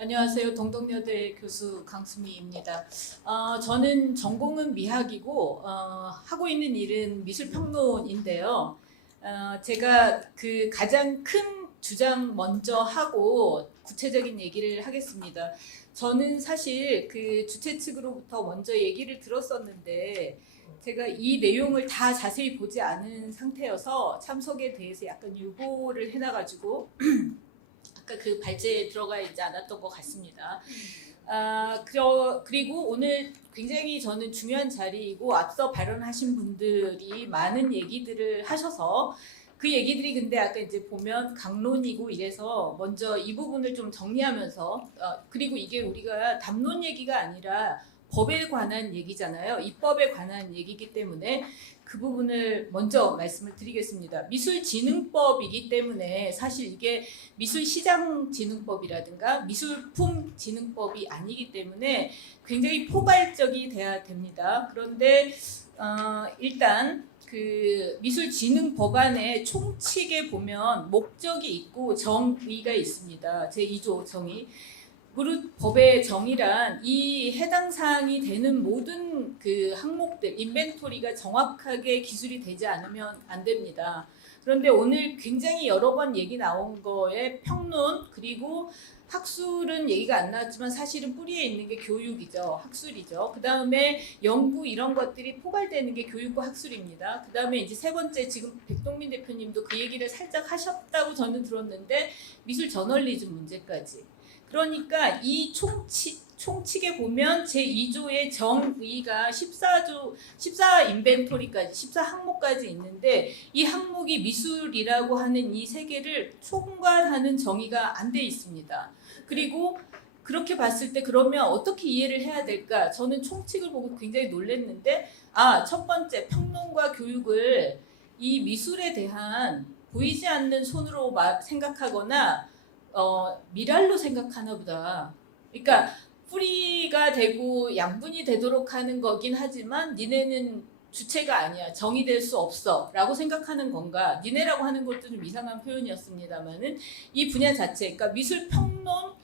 안녕하세요. 동덕여대 교수 강수미입니다. 저는 전공은 미학이고 하고 있는 일은 미술평론인데요. 제가 그 가장 큰 주장 먼저 하고 구체적인 얘기를 하겠습니다. 저는 사실 그 주최 측으로부터 먼저 얘기를 들었었는데 제가 이 내용을 다 자세히 보지 않은 상태여서 참석에 대해서 약간 유보를 해놔가지고 아까 그 발제에 들어가 있지 않았던 것 같습니다. 그리고 오늘 굉장히 저는 중요한 자리이고 앞서 발언하신 분들이 많은 얘기들을 하셔서 그 얘기들이 근데 아까 이제 보면 강론이고 이래서 먼저 이 부분을 좀 정리하면서 그리고 이게 우리가 담론 얘기가 아니라 법에 관한 얘기잖아요. 입법에 관한 얘기이기 때문에 그 부분을 먼저 말씀을 드리겠습니다. 미술진흥법이기 때문에 사실 이게 미술시장진흥법이라든가 미술품진흥법이 아니기 때문에 굉장히 포괄적이 돼야 됩니다. 그런데 일단 그 미술진흥법안의 총칙에 보면 목적이 있고 정의가 있습니다. 제2조 정의. 법의 정의란 이 해당 사항이 되는 모든 그 항목들, 인벤토리가 정확하게 기술이 되지 않으면 안 됩니다. 그런데 오늘 굉장히 여러 번 얘기 나온 거에 평론 그리고 학술은 얘기가 안 나왔지만 사실은 뿌리에 있는 게 교육이죠. 학술이죠. 그 다음에 연구 이런 것들이 포괄되는 게 교육과 학술입니다. 그 다음에 이제 세 번째 지금 백동민 대표님도 그 얘기를 살짝 하셨다고 저는 들었는데 미술 저널리즘 문제까지. 그러니까 이 총칙에 보면 제2조의 정의가 14 인벤토리까지 14항목까지 있는데 이 항목이 미술이라고 하는 이 세 개를 총괄하는 정의가 안 돼 있습니다. 그리고 그렇게 봤을 때 그러면 어떻게 이해를 해야 될까? 저는 총칙을 보고 굉장히 놀랐는데 첫 번째 평론과 교육을 이 미술에 대한 보이지 않는 손으로 생각하거나 미랄로 생각하나 보다. 그러니까 뿌리가 되고 양분이 되도록 하는 거긴 하지만 니네는 주체가 아니야. 정의될 수 없어. 라고 생각하는 건가. 니네라고 하는 것도 좀 이상한 표현이었습니다만은 이 분야 자체, 그러니까 미술평론,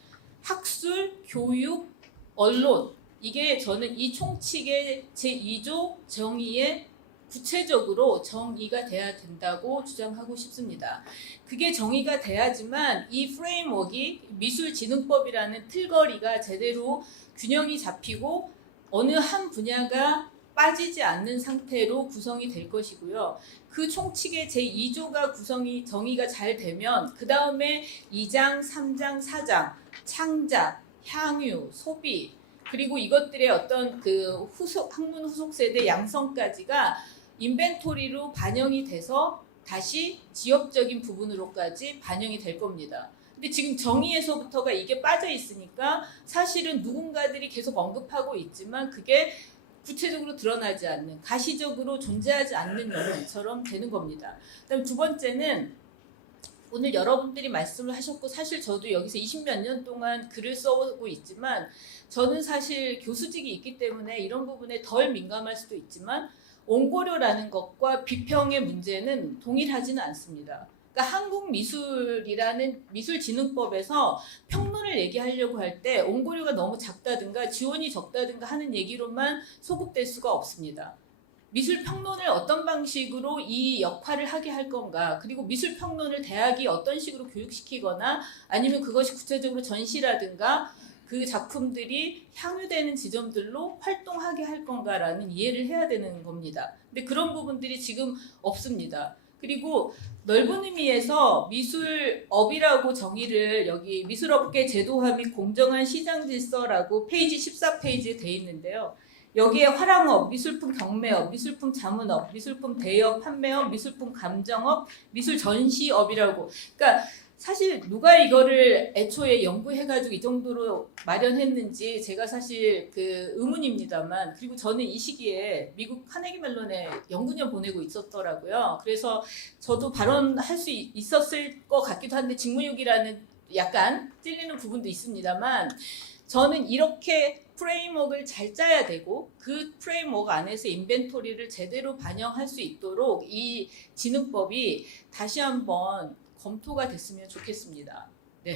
학술, 교육, 언론 이게 저는 이 총칙의 제2조 정의에 구체적으로 정의가 돼야 된다고 주장하고 싶습니다. 그게 정의가 돼야지만 이 프레임워크이 미술진흥법이라는 틀거리가 제대로 균형이 잡히고 어느 한 분야가 빠지지 않는 상태로 구성이 될 것이고요. 그 총칙의 제2조가 정의가 잘 되면 그 다음에 2장, 3장, 4장 창작, 향유, 소비 그리고 이것들의 어떤 그 학문 후속 세대 양성까지가 인벤토리로 반영이 돼서 다시 지역적인 부분으로까지 반영이 될 겁니다. 근데 지금 정의에서부터가 이게 빠져 있으니까 사실은 누군가들이 계속 언급하고 있지만 그게 구체적으로 드러나지 않는 가시적으로 존재하지 않는 영역처럼 되는 겁니다. 그다음 두 번째는 오늘 여러분들이 말씀을 하셨고 사실 저도 여기서 20몇 년 동안 글을 써오고 있지만 저는 사실 교수직이 있기 때문에 이런 부분에 덜 민감할 수도 있지만 옹고료라는 것과 비평의 문제는 동일하지는 않습니다. 그러니까 한국 미술이라는 미술진흥법에서 평론을 얘기하려고 할 때 옹고료가 너무 작다든가 지원이 적다든가 하는 얘기로만 소급될 수가 없습니다. 미술평론을 어떤 방식으로 이 역할을 하게 할 건가 그리고 미술평론을 대학이 어떤 식으로 교육시키거나 아니면 그것이 구체적으로 전시라든가 그 작품들이 향유되는 지점들로 활동하게 할 건가라는 이해를 해야 되는 겁니다. 근데 그런 부분들이 지금 없습니다. 그리고 넓은 의미에서 미술업이라고 정의를 여기 미술업계 제도화 및 공정한 시장 질서라고 페이지 14페이지에 돼 있는데요. 여기에 화랑업, 미술품 경매업, 미술품 자문업, 미술품 대여 판매업, 미술품 감정업, 미술 전시업이라고. 그러니까 사실 누가 이거를 애초에 연구해가지고 이 정도로 마련했는지 제가 사실 그 의문입니다만 그리고 저는 이 시기에 미국 카네기 멜론에 연구년 보내고 있었더라고요. 그래서 저도 발언할 수 있었을 것 같기도 한데 직무유기라는 약간 찔리는 부분도 있습니다만 저는 이렇게 프레임워크를 잘 짜야 되고 그 프레임워크 안에서 인벤토리를 제대로 반영할 수 있도록 이 진흥법이 다시 한번 검토가 됐으면 좋겠습니다.